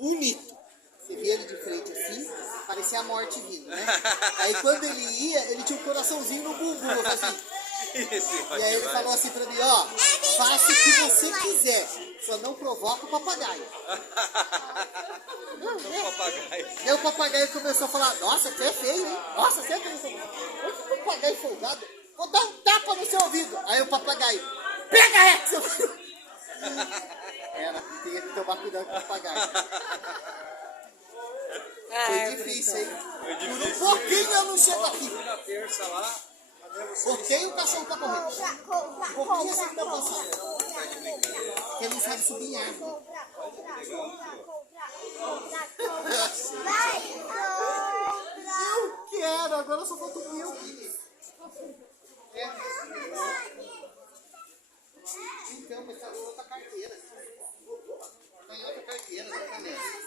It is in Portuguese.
bonito. Você via ele de frente assim, parecia a morte vindo, né? Aí quando ele ia, ele tinha um coraçãozinho no bumbum, assim. E aí ele falou assim pra mim, ó, faça o que você quiser, só não provoca o papagaio. Aí o papagaio começou a falar, nossa, você é feio, hein? Nossa, você é feio. Olha que papagaio folgado, vou dar um tapa no seu ouvido. Aí o papagaio, pega essa! Era, tinha que tomar cuidado com o papagaio. Foi difícil, hein? Por um pouquinho eu não chego aqui. Na terça lá. Botei o cachorro pra correr. Um pouquinho assim pra passar. Porque ele não sabe subir em árvore. Eu quero, agora só falta o meu. Então, mas tá em outra carteira. Tá em outra carteira, não tá nessa.